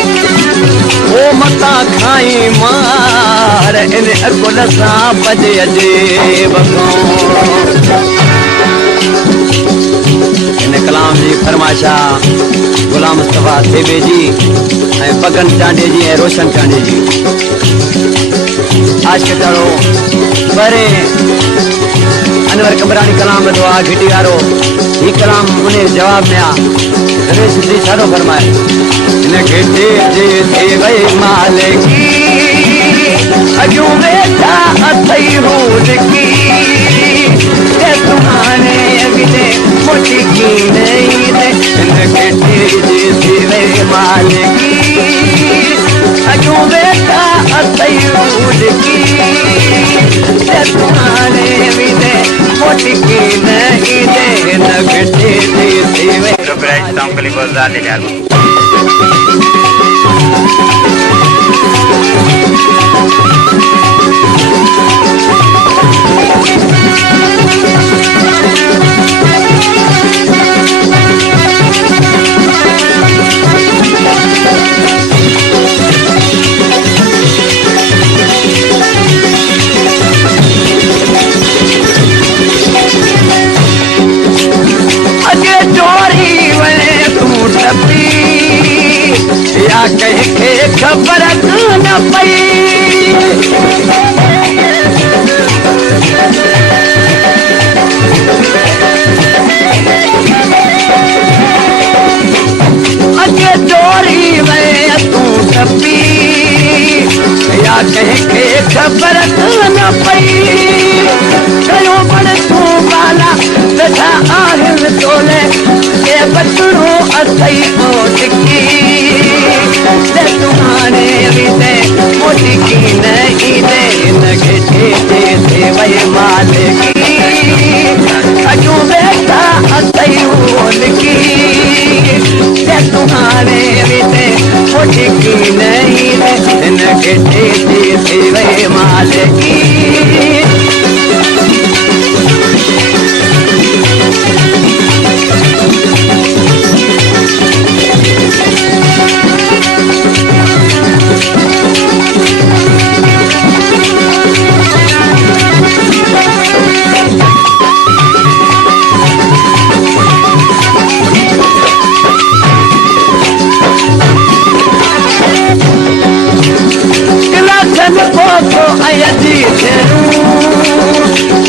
ओ मता खाई मार इन अकुल सां बजे अजे इन कलाम जी फरमाइशा गुलाम मुस्तफा सेबे जी ऐं पगन चांडे जी ऐं रोशन चांडे जी आज के चारो परे अनवर कमरानी कलाम बधो आ घिटी वारो ही कलाम उन्हें जवाब में आ रमेश जी छाड़ो फरमाए इन घिटे जे देवई मालिकी अजू वेठा अथई हुदकी ए तुम्हारे अगले मोटी की नहीं दे इन घिटे जे देवई मालिकी अजू वेठा अथई हुदकी ए तुम्हारे अगले मोटी की नहीं दे इन घिटे जे देवई Copyright sound kali बहुत ज़्यादा ले जाओ या कहीं के खबर न पई अगे चोरी में तू टपी या कहीं के खबर न पई कयो बड़ तू बाला बेठा आहिल तोले के बचड़ो अथई ओटकी दे तुम्हारे विदे मोटी की नहीं दे न घिटे दे देवई मालिकी अजू बेटा अथई ओटकी दे तुम्हारे विदे मोटी की नहीं दे न घिटे दे देवई मालिकी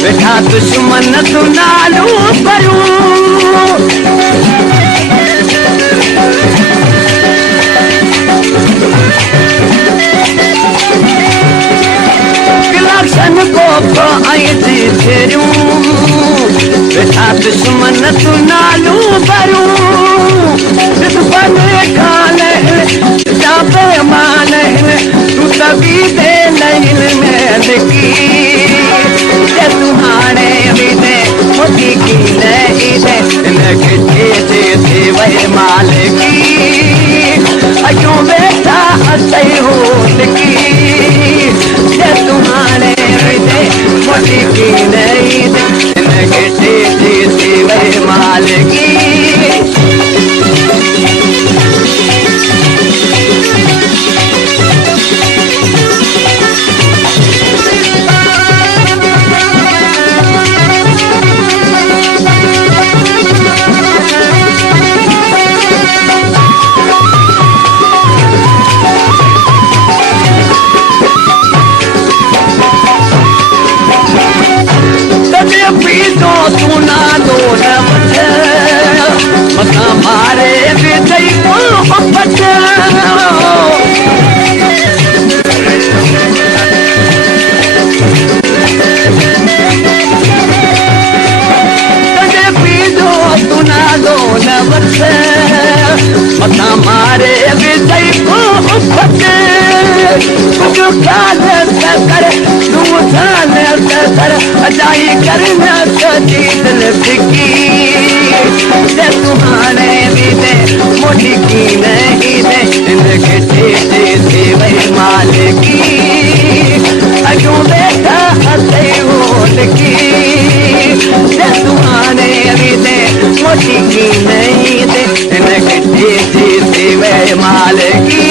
बेठा दुश्मन तू नालू करू लक्षण को जी फेरू बेठा दुश्मन तू नालू करू दुश्मन खाने जापे माने तू तभी दे नहीं में लिखी तुम्हारे विदे मोती की नहीं दे घिटे दे देवई मालिकी अजू बेटा अथई हुदकी तुम्हारे विदे मोती की नहीं दे घिटे दे देवई मालिकी कुझु ख़्याल कर तूं ख़्याल कर अजाई करना सजी दिल फिकी ते तूं हाणे बि दे मोटी की नहीं दे इनखे टे थी वई मालिकी अजूं वेठा हथे हो लिखी ते तूं हाणे बि दे मोटी की नहीं दे इनखे टे थी वई मालिकी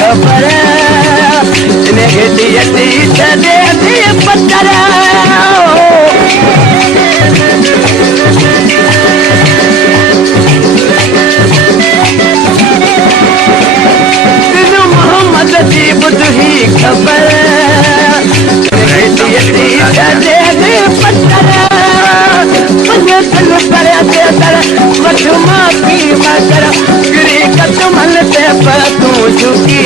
खबर इनखे छॾे थी पत्थर मोहम्मद जी ॿुधी ख़बर छॾे थी पत्थर वठ माफ़ी मगर गिरी कदमल ते तूं झुकी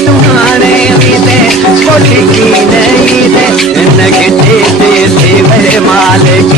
तूं हाणे बि दे मोटी की नहीं दे इनखे थी वई मालिक